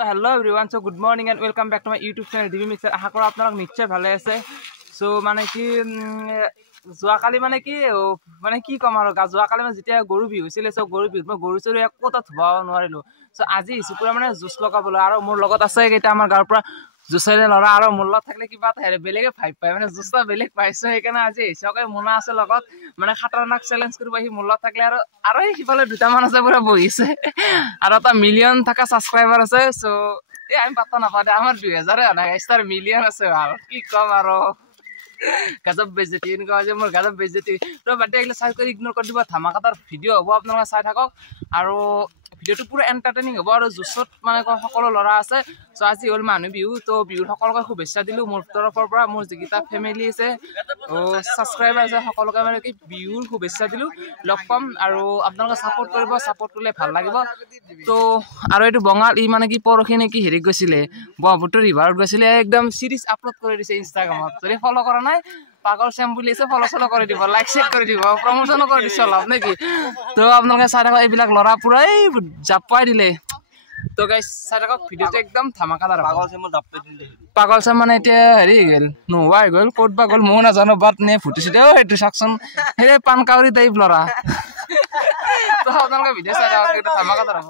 So hello everyone, so good morning and welcome back to my YouTube channel DB Mixer. আশা কৰো আপোনালোক নিশ্চয় ভালে আছে। সো মানে কি যোৱাকালি মানে কি কম আৰু যোৱাকালি মানে যেতিয়া গৰু বিহু হৈছিল সো গৰু বিহুত মই গৰু চৰু একোটা ধুব নোৱাৰিলো। সো আজি পুৰা মানে জুচ লগাবলৈ আৰু মোৰ লগত আছে কেইটা আমাৰ গাঁৱৰ পৰা জুচৰে লৰা আৰু মোৰ লগত থাকিলে কিবা এটা বেলেগে ভাইব পায় মানে জুচটা বেলেগ পাইছো সেইকাৰণে আজি হিচাপে মোনা আছে লগত মানে খাতৰনাক চ্যালেঞ্জ কৰিব আহি মোৰ লগত থাকিলে আৰু সিফালে দুটামান আছে পুৰা বহিছে আৰু এটা মিলিয়ন থকা সাবস্ক্ৰাইবাৰ আছে। সো আমি পাত্তা নাপাওঁ দে আমাৰ 2000 মিলিয়ন আছে ভাল কি কম আৰু গজব বেজতি এনেকুৱা যে মোৰ গজব বেজতি তো বাদ দিলে চাই কৰি ইগনোৰ কৰি দিব ধামাকাদাৰ ভিডিঅ' হ'ব আপোনালোকে চাই থাকক আৰু ভিডিঅ'টো পুৰা এণ্টাৰটেইনিং হ'ব আৰু জুচত মানে সকলো ল'ৰা আছে। সো আজি হ'ল মানুহ বিহু তো বিহুৰ সকলোকে শুভেচ্ছা দিলোঁ মোৰ তৰফৰ পৰা মোৰ যিকেইটা ফেমিলি আছে ছাবস্ক্ৰাইবাৰ আছে সকলোকে মানে কি বিহুৰ শুভেচ্ছা দিলোঁ লগ পাম আৰু আপোনালোকে ছাপোৰ্ট কৰিব ছাপোৰ্ট কৰিলে ভাল লাগিব। তো আৰু এইটো বঙাল ই মানে কি পৰহি নে কি হেৰিত গৈছিলে ব্ৰহ্মপুত্ৰ ৰিভাৰত গৈছিলে একদম চিৰিজ আপলোড কৰি দিছে ইনষ্টাগ্ৰামত যদি ফ'ল' কৰা নাই পাগল চেম বুলি আছে ফ'ল' কৰি দিব লাইক শ্বেয়াৰ কৰি দিব প্ৰমোচনো কৰি দিছে অলপ নেকি। তো আপোনালোকে চাই থাকক এইবিলাক ল'ৰা পুৰা এই জাপাই দিলে। তো গাইস চাই থাকক ভিডিঅ'টো একদম ধামাকাদাৰ পাগল চেম মানে এতিয়া হেৰি হৈ গ'ল নোহোৱা হৈ গ'ল ক'ত বা গ'ল ময়ো নাজানো বাট নে ফুটিছে দে এইটো চাকচোন সেই পাণ কাউৰী টাইপ ল'ৰা। তো আপোনালোকে ভিডিঅ' চাই থাকক এইটো ধামাকাদাৰ হ'ব।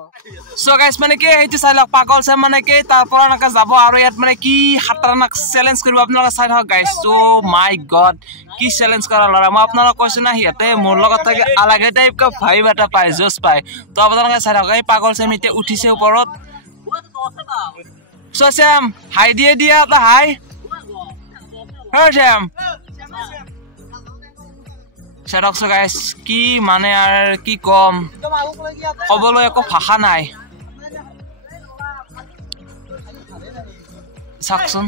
সো গাইস মানে কি এইটো চাই লওক পাগল চেম মানে কি তাৰ পৰা এনেকে যাব আৰু ইয়াত মানে কি খাতৰনাক চেলেঞ্জ কৰিব আপোনালোকে চাই থাকক গাইস। তো মাই গড কি চেলেঞ্জ কৰা ল'ৰা মই আপোনালোকক কৈছো না সিহঁতে মোৰ লগত থাকে আলাগে টাইপ কা ভাইব এটা পায় জোচ পায়। তো আপোনালোকে চাই থাকক এই পাগল চেম এতিয়া উঠিছে ওপৰত। সো চেম হাই দিয়ে দিয়া এটা হাই চেম চাই গাইস কি মানে আৰু কি কম ক'বলৈ একো ভাষা নাই চাকচোন।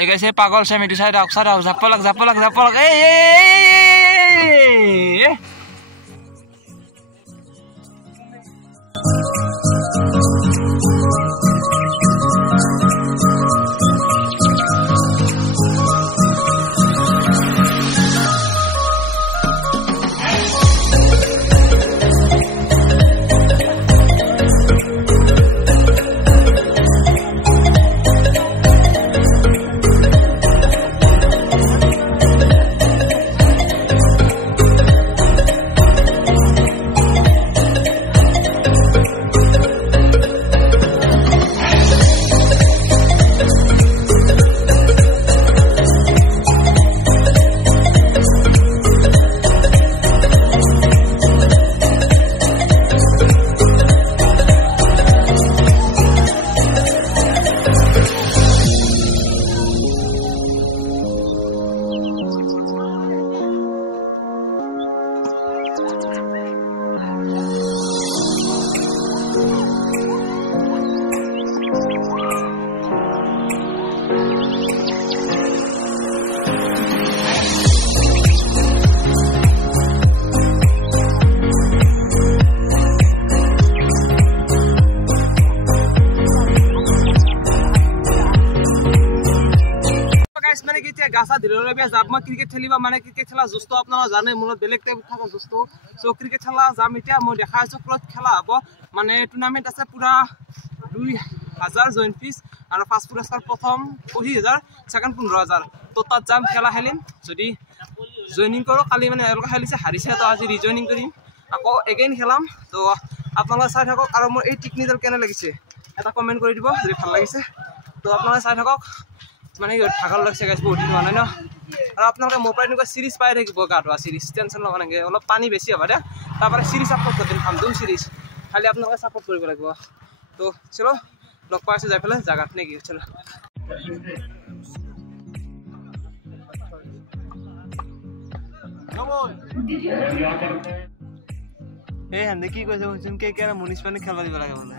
এই গাইছে পাগল চেম এইটো চাই থাকক জাপলক এই গাছা ধৰিলে যাম মই ক্ৰিকেট খেলিব মানে ক্ৰিকেট খেলা জুচটো আপোনালোকে জানে মোৰ বেলেগ টাইপ থকা জুচটো। সো ক্ৰিকেট খেলা যাম এতিয়া মই দেখা আছো ক্ৰত খেলা হ'ব মানে টুৰ্ণামেণ্ট আছে পুৰা 2000 জইন ফিজ আৰু ফাৰ্ষ্ট পুৰস্কাৰ প্ৰথম 20000 ছেকেণ্ড 15000। তো তাত যাম খেলা খেলিম যদি জইনিং কৰোঁ কালি মানে এওঁলোকে খেলিছে হাৰিছে তো আজি ৰিজইনিং কৰিম আকৌ এগেইন খেলাম। তো আপোনালোকে চাই থাকক আৰু মোৰ এই টেকনিকডাল কেনে লাগিছে এটা কমেণ্ট কৰি দিব যদি ভাল লাগিছে। তো আপোনালোকে চাই থাকক মানে ভাগৰ লাগিছে গাইছ বহুত দিন হোৱা নাই ন আৰু আপোনালোকে মোৰ পৰা এনেকুৱা চিৰিজ পাই থাকিব গা ধোৱা চিৰিজ টেনশ্যন ল'ব নালাগে অলপ পানী বেছি হ'ব দে তাৰপৰা চিৰিজ আপলোড কৰি দিম ফামদুম চিৰিজ খালি আপোনালোকে ছাপোৰ্ট কৰিব লাগিব। তো চলো লগ পাই আছোঁ যাই পেলাই জাগাত নেকি চলো এই হেন্দে কি কৈছে শুনচোন কে মুনিছ পানী খেলবা দিব লাগে বোলে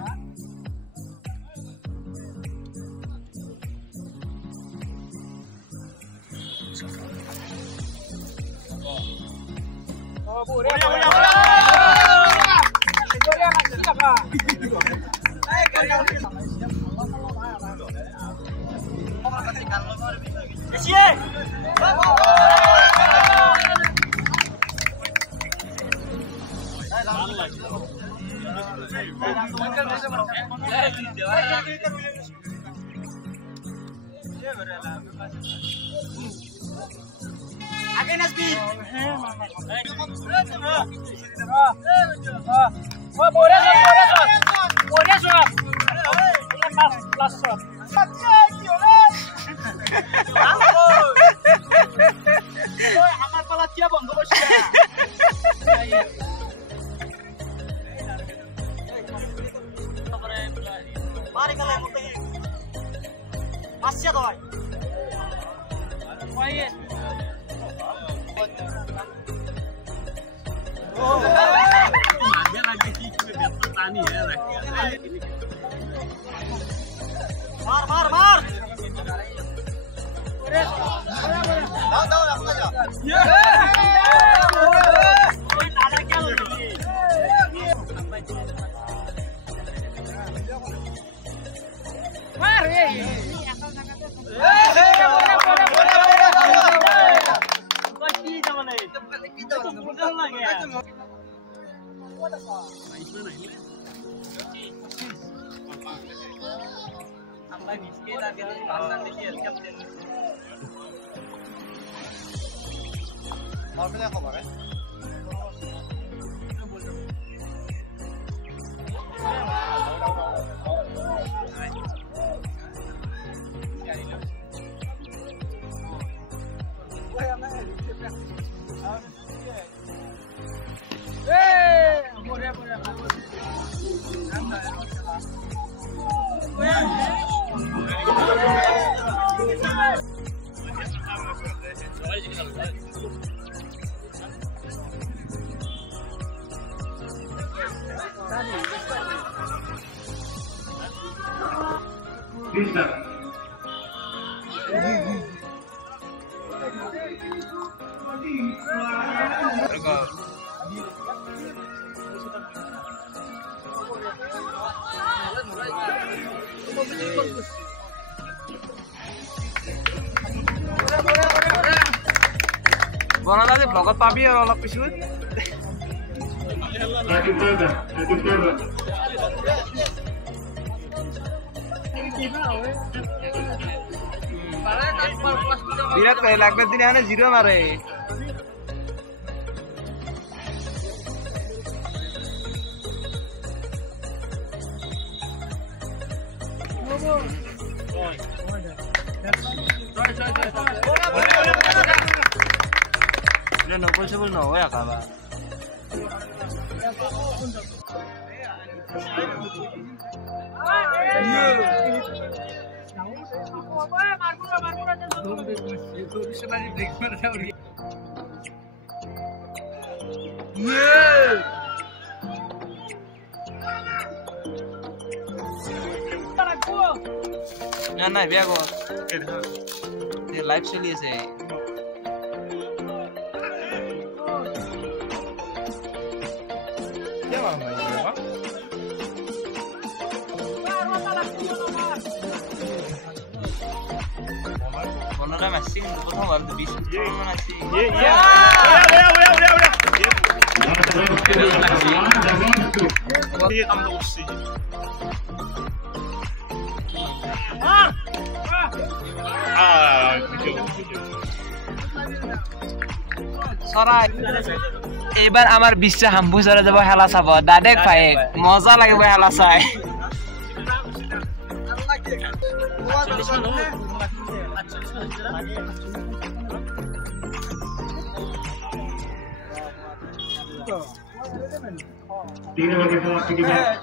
आगे नसबी আমার পালা কি বন্ধ করছিস মারি গেলে মতে আসছে তো ভাই ওই मार मार मार दाओ दाओ अपना जा कोई नाला क्या हो मार रे कोई की जमाने की जमाने बुझल ना गया আমরা নিচে লাগে রাস্তা দেখি ক্যাপ্টেন আর পেলে খবর है বনালা যে ব্লগত পাবি আৰু অলপ পিছত বিরাট করে লাগবে দিনে এখানে জিরো মারে নকল চকল নহয় একাবা নাই বিয়া কর লাইভ চলি আছে বনলা মাসিং প্রথম বার 20 মান আছে ये काम तो उससे এইবাৰ আমাৰ বিশ্বাস হাম্বুচৰে যাব হেলা চাব দাদেক ভাই মজা লাগিব হেলা চাই तीन बजे समाप्ति के बाद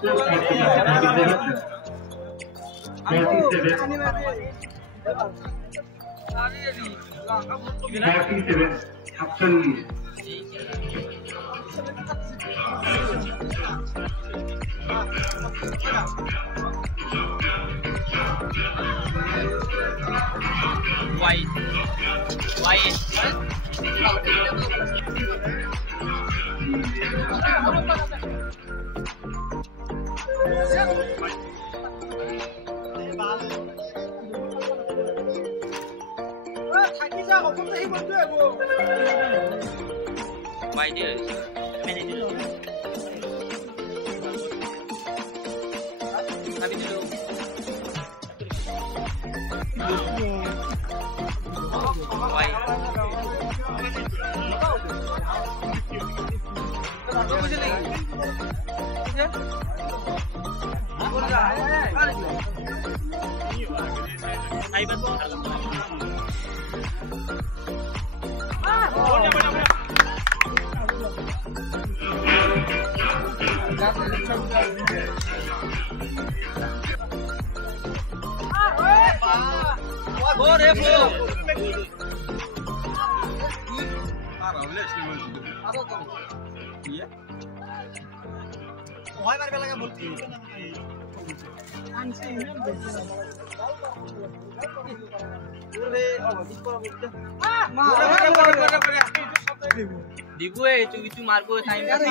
দিবুয়ে তুই মারবো টাইম আছে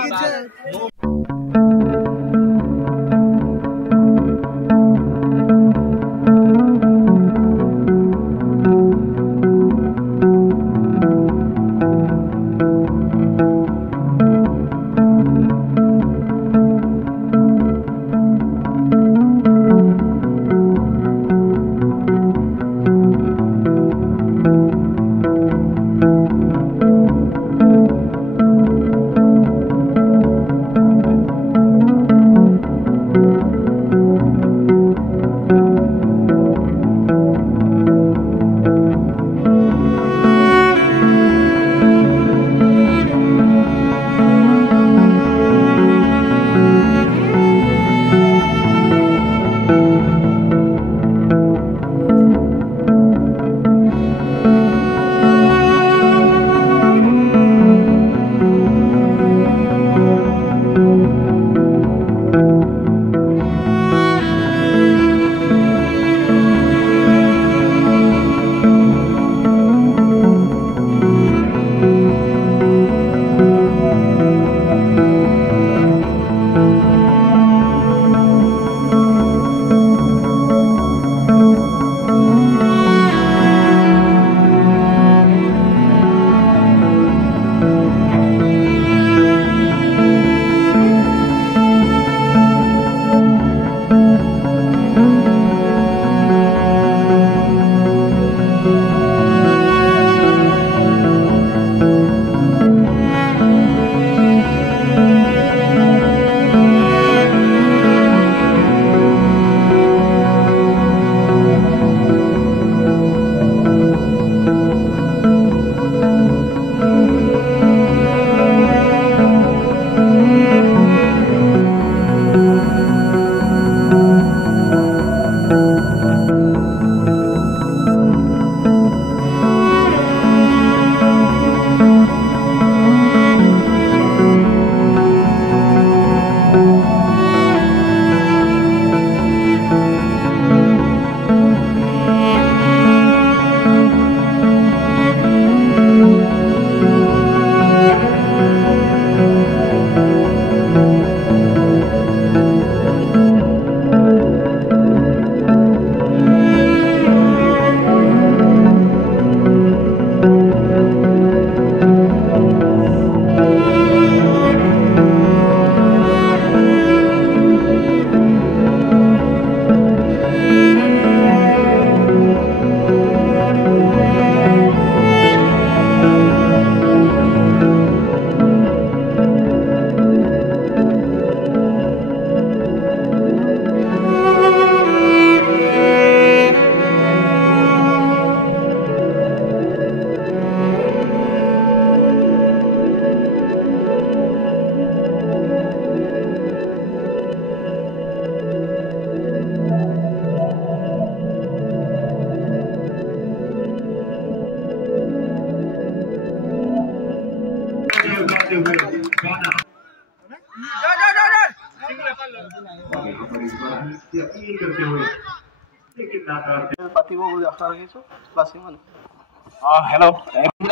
हेलो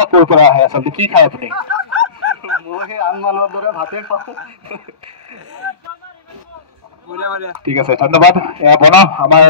कल करा है सब की खाए अपनी মই আনমানৰ দৰে ভাতে খাওঁ ঠিক আছে ধন্যবাদ বনাও আমাৰ